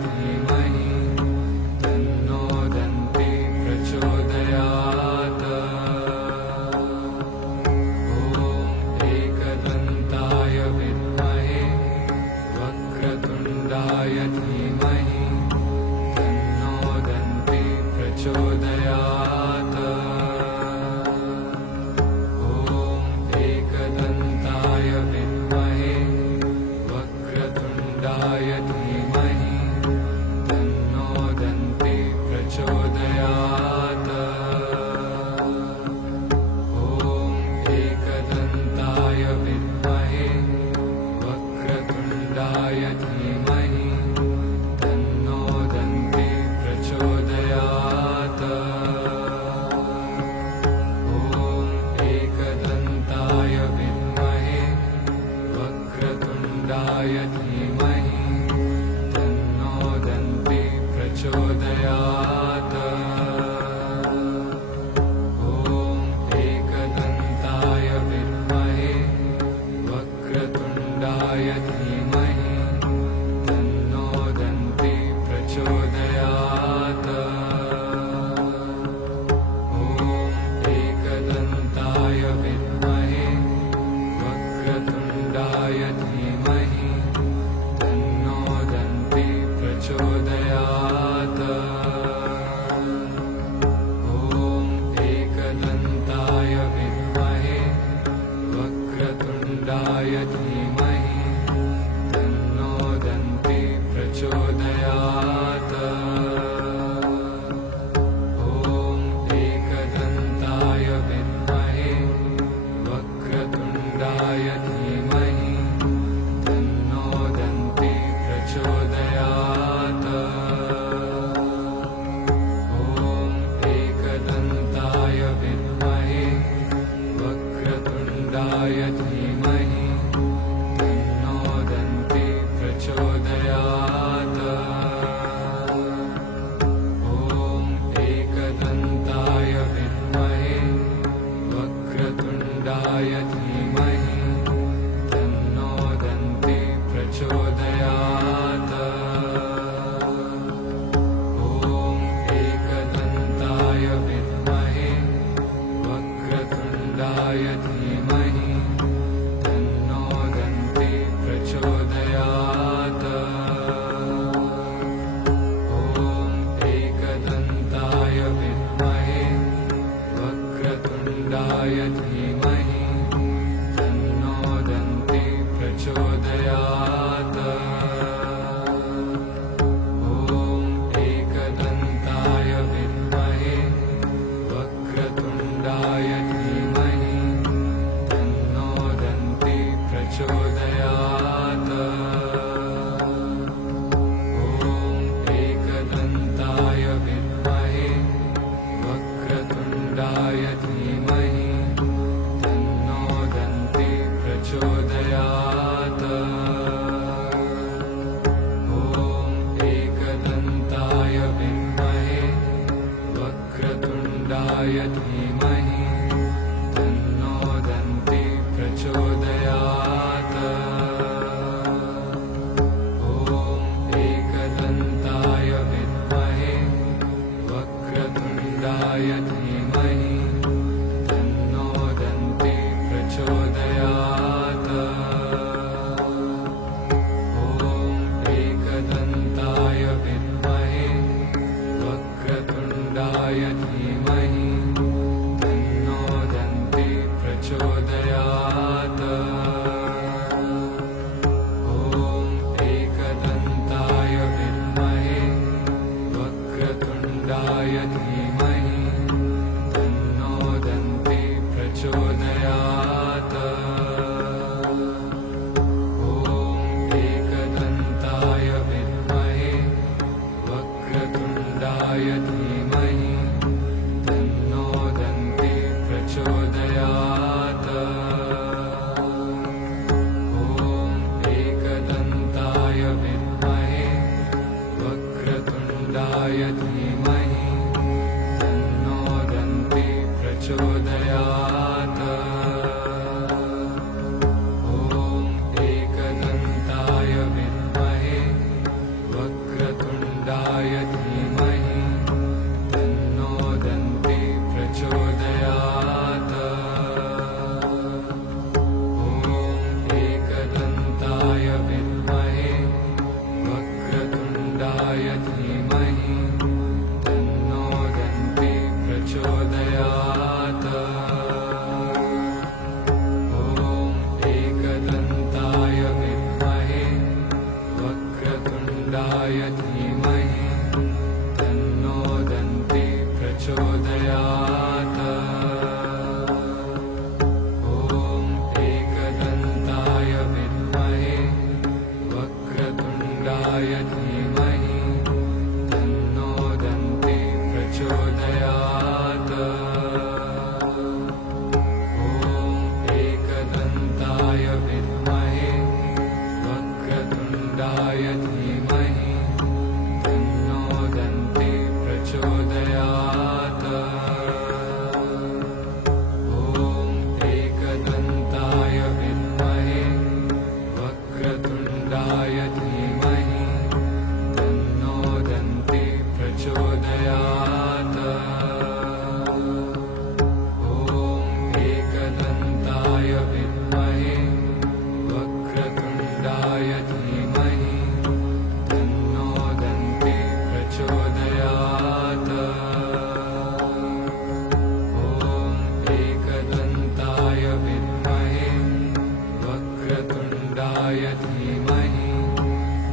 धीमहि तन्नो दन्ति प्रचोदयात्। ॐ एकदन्ताय विद्महे वक्रतुण्डाय धीमहि तन्नो दन्ति प्रचोदयात्। ॐ एकदन्ताय विद्महे वक्रतुण्डाय धीमहि तन्नो दन्ति प्रचोदयात्। ॐ एकदन्ताय विद्महे वक्रतुण्डाय धीमहि तन्नो दन्ति प्रचोदयात्। ॐ एकदन्ताय विद्महे वक्रतुण्डाय धीमहि तन्नो दन्ति प्रचोदयात्। ॐ एकदन्ताय विद्महे वक्रतुण्डाय धीमहि तन्नो दन्ति प्रचोदयात्। ॐ एकदन्ताय विद्महे वक्रतुण्डाय धीमहि तन्नो दन्ति प्रचोदयात्। ॐ एकदन्ताय विद्महे वक्रतुण्डाय धीमहि तन्नो दन्ति प्रचोदयात्। ॐ एकदन्ताय विद्महे वक्रतुण्डाय धीमहि तन्नो दन्ति प्रचोदयात्। ॐ एकदन्ताय विद्महे वक्रतुण्डाय धीमहि तन्नो दन्ति प्रचोदयात्। ॐ एकदन्ताय विद्महे वक्रतुण्डाय धीमहि तन्नो दन्ति प्रचोदयात्। ॐ एकदन्ताय विद्महे वक्रतुण्डाय धीमहि तन्नो दन्ति प्रचोदयात्। ॐ एकदन्ताय विद्महे वक्रतुण्डाय धीमहि तन्नो दन्ति प्रचोदयात्। ॐ एकदन्ताय विद्महे वक्रतुण्डाय धीमहि तन्नो दन्ति प्रचोदयात्। ॐ एकदन्ताय विद्महे वक्रतुण्डाय धीमहि तन्नो दन्ति प्रचोदयात्। ॐ एकदन्ताय विद्महे वक्रतुण्डाय धीमहि तन्नो दन्ति प्रचोदयात्। ॐ एकदन्ताय विद्महे वक्रतुण्डाय धीमहि तन्नो दन्ति प्रचोदयात्। ॐ एकदन्ताय विद्महे वक्रतुण्डाय धीमहि धीमहि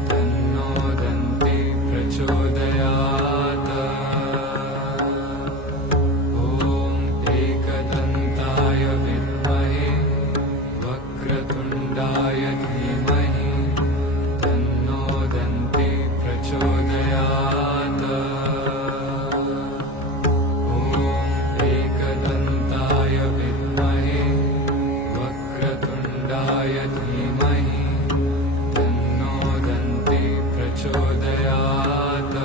तन्नो दन्ति प्रचोदयात्। ॐ एकदन्ताय विद्महे वक्रतुण्डाय धीमहि तन्नो दन्ति प्रचोदयात्। ॐ एकदन्ताय विद्महे वक्रतुण्डाय धीमहि तन्नो दन्ति प्रचोदयात्।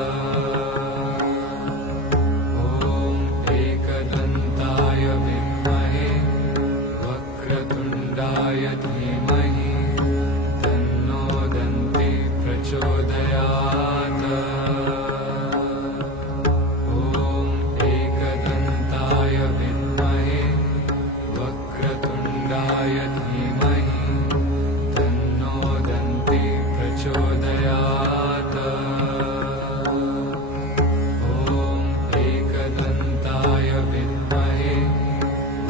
ॐ एकदन्ताय विद्महे वक्रतुण्डाय धीमहि तन्नो दन्ति प्रचोदयात्। ॐ एकदन्ताय विद्महे वक्रतुण्डाय धीमहि तन्नो दन्ति प्रचोदयात्। ॐ एकदन्ताय विद्महे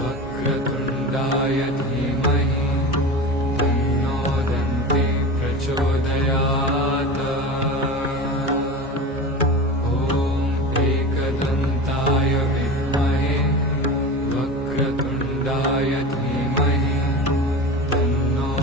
वक्रतुण्डाय धीमहि तन्नो दन्ति प्रचोदयात्। ॐ एकदन्ताय विद्महे वक्रतुण्डाय धीमहि तन्नो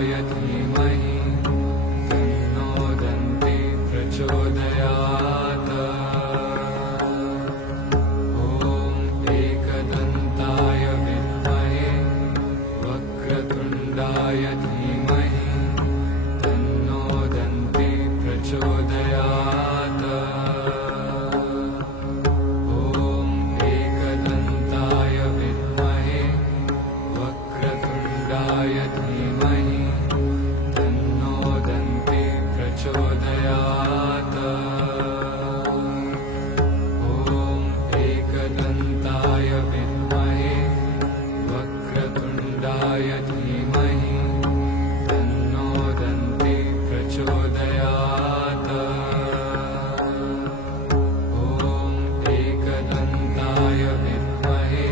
धीमहि तन्नो दन्ति प्रचोदयात्। ॐ एकदन्ताय विद्महे वक्रतुण्डाय धीमहि तन्नो दन्ति प्रचोदयात्। ॐ एकदन्ताय विद्महे वक्रतुण्डाय धीमहि तन्नो दन्ति प्रचोदयात्। ॐ एकदन्ताय विद्महे वक्रतुण्डाय धीमहि तन्नो दन्ति प्रचोदयात्। ॐ एकदन्ताय विद्महे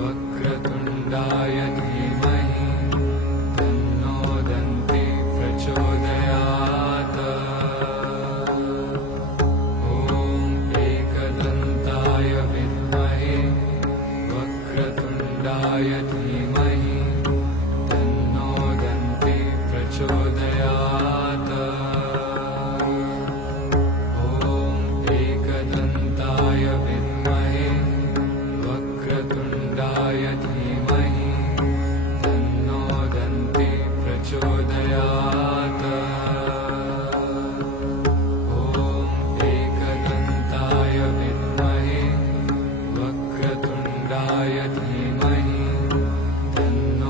वक्रतुण्डाय धीमहि तन्नो दन्ति प्रचोदयात्। ॐ एकदन्ताय विद्महे वक्रतुण्डाय धीमहि तन्नो दन्ति प्रचोदयात्। ॐ एकदन्ताय विद्महे वक्रतुण्डाय धीमहि तन्नो दन्ति प्रचोदयात्। ॐ एकदन्ताय विद्महे वक्रतुण्डाय धीमहि तन्नो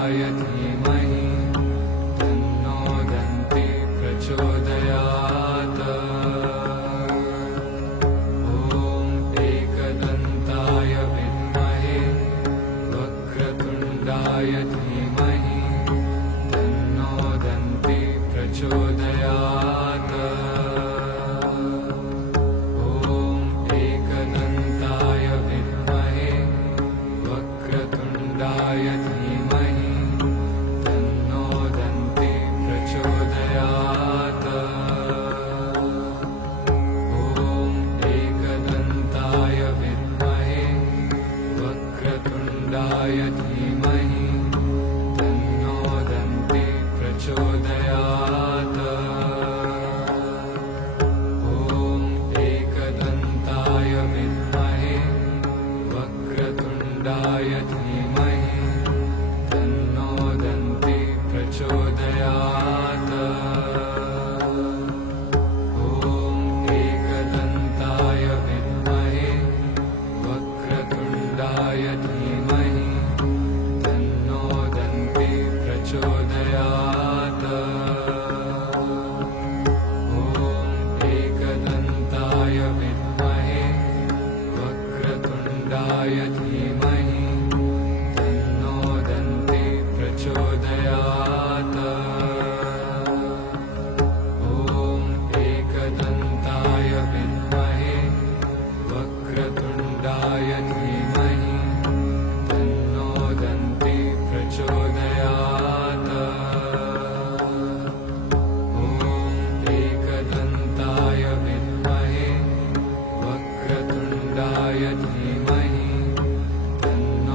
वक्रतुण्डाय धीमहि तन्नो दन्ति प्रचोदयात्। ॐ एकदन्ताय विद्महे वक्रतुण्डाय धीमहि तन्नो दन्ति प्रचोदयात्। ॐ एकदन्ताय विद्महे वक्रतुण्डाय धीमहि तन्नो दन्ति प्रचोदयात्। ॐ एकदन्ताय विद्महे वक्रतुण्डाय धीमहि तन्नो दन्ति प्रचोदयात्। ॐ एकदन्ताय विद्महे वक्रतुण्डाय धीमहि तन्नो दन्ति प्रचोदयात्। ॐ एकदन्ताय विद्महे वक्रतुण्डाय धीमहि तन्नो दन्ति प्रचोदयात्। ॐ एकदन्ताय विद्महे वक्रतुण्डाय धीमहि तन्नो दन्ति प्रचोदयात्। ॐ एकदन्ताय विद्महे वक्रतुण्डाय धीमहि तन्नो दन्ति प्रचोदयात्। ॐ एकदन्ताय विद्महे वक्रतुण्डाय धीमहि तन्नो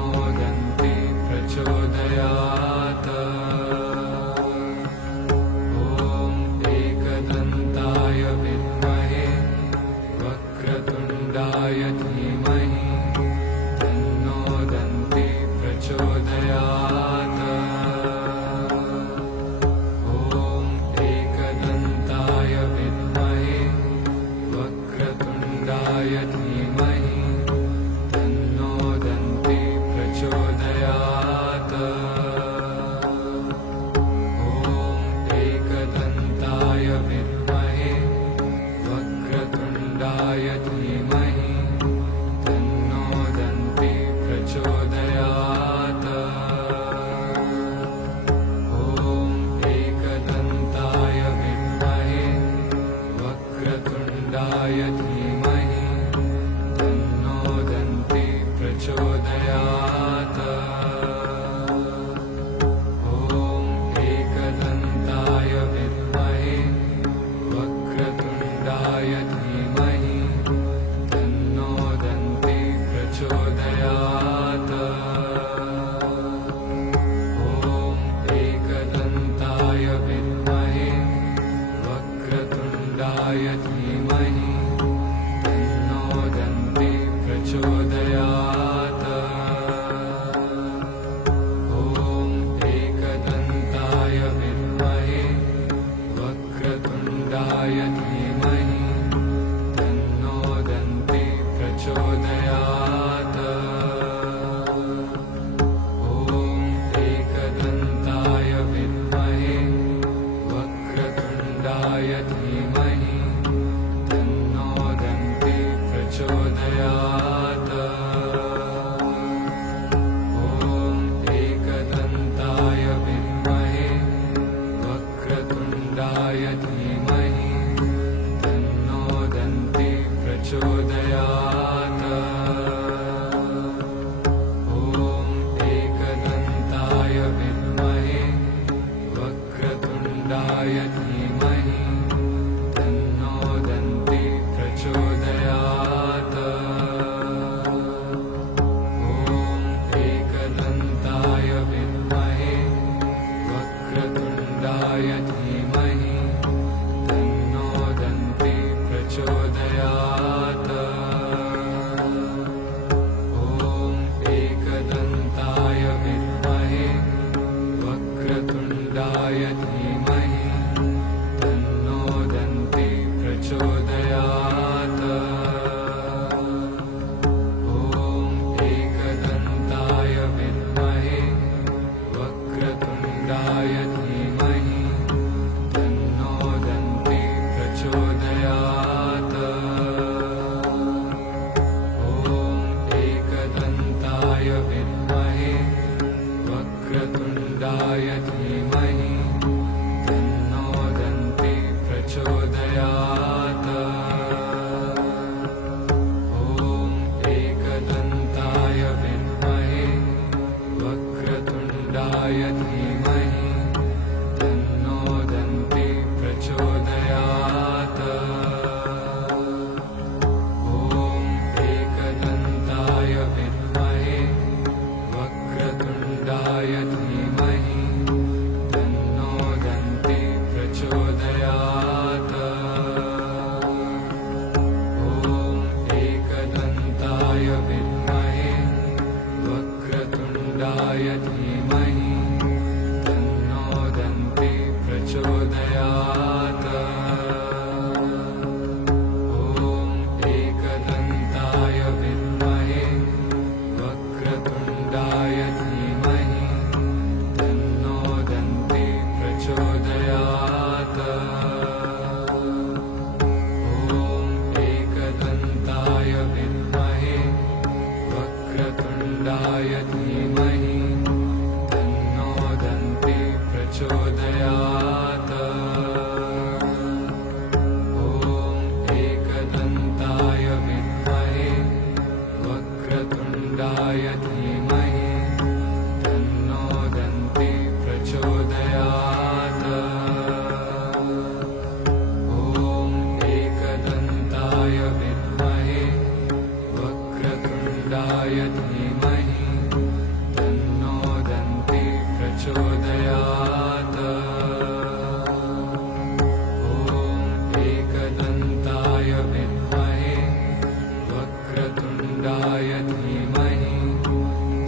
विद्महे वक्रतुण्डाय धीमहि तन्नो दन्ति प्रचोदयात्। ॐ एकदन्ताय विद्महे वक्रतुण्डाय धीमहि तन्नो दन्ति प्रचोदयात्। ॐ एकदन्ताय विद्महे वक्रतुण्डाय धीमहि तन्नो दन्ति प्रचोदयात्। ॐ एकदन्ताय विद्महे वक्रतुण्डाय धीमहि तन्नो दन्ति प्रचोदयात्। ॐ एकदन्ताय विद्महे वक्रतुण्डाय धीमहि तन्नो दन्ति प्रचोदयात्। ॐ एकदन्ताय विद्महे वक्रतुण्डाय धीमहि तन्नो दन्ति प्रचोदयात्। ॐ एकदन्ताय विद्महे वक्रतुण्डाय धीमहि तन्नो दन्ति प्रचोदयात्। ॐ एकदन्ताय विद्महे वक्रतुण्डाय धीमहि तन्नो दन्ति प्रचोदयात्। ॐ एकदन्ताय विद्महे वक्रतुण्डाय धीमहि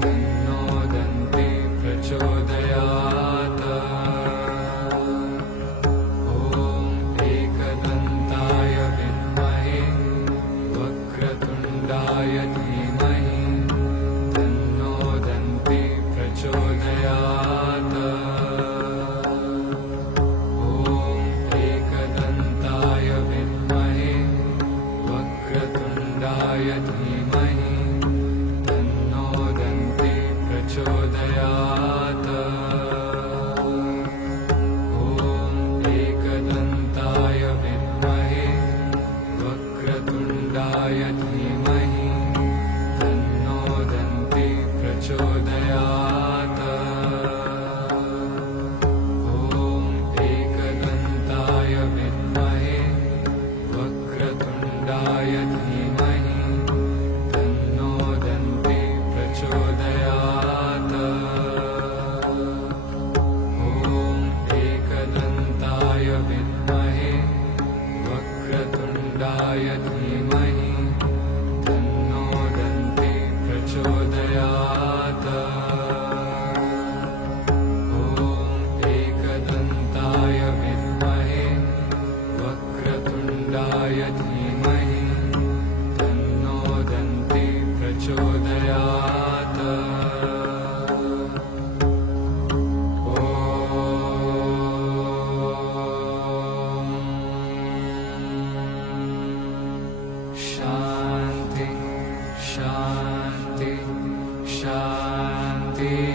तन्नो दन्ति प्रचोदयात्। ॐ एकदन्ताय विद्महे वक्रतुण्डाय धीमहि तन्नो दन्ति प्रचोदयात्। ॐ एकदन्ताय विद्महे वक्रतुण्डाय धीमहि तन्नो दन्ति प्रचोदयात्। ॐ एकदन्ताय विद्महे वक्रतुण्डाय धीमहि तन्नो दन्ति प्रचोदयात्। ॐ एकदन्ताय विद्महे वक्रतुण्डाय धीमहि तन्नो दन्ति प्रचोदयात्। ॐ एकदन्ताय विद्महे वक्रतुण्डाय धीमहि तन्नो दन्ति प्रचोदयात्। ॐ एकदन्ताय विद्महे वक्रतुण्डाय धीमहि तन्नो दन्ति प्रचोदयात्। शान्ति शान्ति शान्ति।